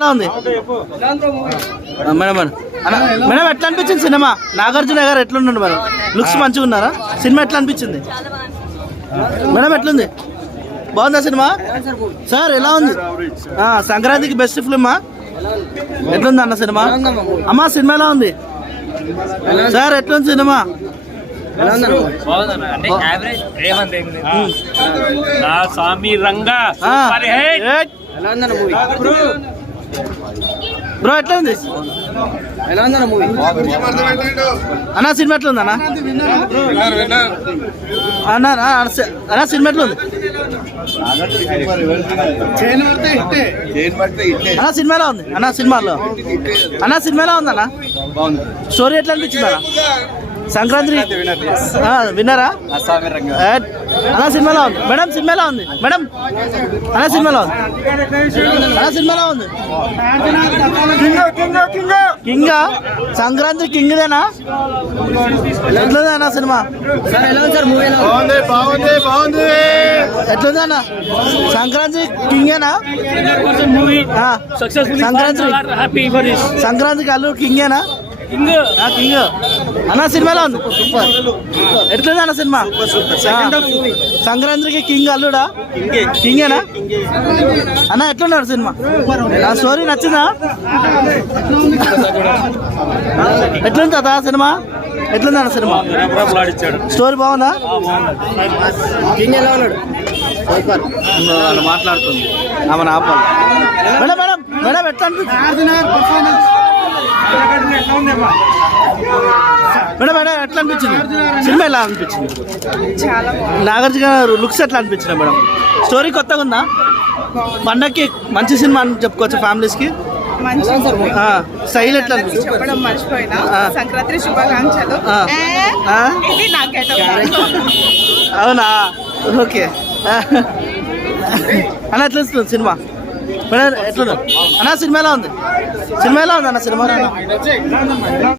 ఉంది madam madam. అన్న, madam ఎట్లా అనిపించింది సినిమా? నాగార్జున గారు ఎట్లున్నాడు మేడం లుక్స్ మంచిగా ఉన్నారా? సినిమా ఎట్లా అనిపించింది? మేడం ఎట్లుంది? బాగుందా సినిమా? సార్ ఎలా ఉంది? ఆ, సంక్రాంతికి బెస్ట్ ఫిల్మా ఎట్లుంది అన్న సినిమా? అమ్మా సినిమా ఎలా ఉంది? సార్ ఎట్లుంది సినిమా? అంటే యావరేజ్ రేవంత్ ఏముంది నా స్వామి రంగా బ్రో ఎట్లా ఉంది? అన్న సినిమా ఎట్లా ఉంది అన్న అన్న సినిమా ఎట్లా ఉంది? అన్న సినిమా ఎలా ఉంది? అన్న సినిమాలో? అన్న సినిమా ఎలా ఉంది అన్న స్టోరీ ఎట్లా అనిపించింది అన్న సంక్రాంతి ఆ, విన్నారా. అన్న సినిమాలో ఉంది? మేడం సినిమాలో ఉంది? మేడం అన్న సినిమాలో ఉంది? అన్న సినిమాలో ఉంది? కింగ్ సంక్రాంతి కింగ్దేనా? ఎట్లుంది అన్న సినిమా ఎట్లుంది అన్న సంక్రాంతి కింగేనా? సంక్రాంతి. సంక్రాంతికి అల్లు కింగేనా? కింగ్. కింగ్. అన్న సినిమాలో ఉంది. ఎట్లుంది అన్న సినిమా? సంక్రాంతికి కింగ్ అల్లుడా? కింగేనా? అన్న ఎట్లున్నాడు సినిమా? ఆ స్టోరీ నచ్చిందా? ఎట్లుంది సినిమా? ఎట్లుంది అన్న సినిమా? స్టోరీ బాగుందా? అలా మాట్లాడుతుంది. ఆమె ఆపాలి. మేడం మేడం మేడం ఎట్లా అనిపించింది మేడం మేడం ఎట్లా అనిపించింది? సినిమా ఎలా అనిపించింది? నాగార్జున గారు లుక్స్ ఎట్లా అనిపించింది మేడం? స్టోరీ కొత్తగా ఉందా? పండక్కి మంచి సినిమా అని చెప్పుకోవచ్చు ఫ్యామిలీస్కి. మంచి ఆ, స్టైల్ ఎట్లా చెప్పడం మర్చిపోయినా. సంక్రాంతి శుభాకాంక్షలు. అవునా? ఓకే. అన్న ఎట్లా సినిమా? ఎట్లున్నారు అన్న సినిమా ఎలా ఉంది? సినిమా ఎలా ఉంది అన్న సినిమా?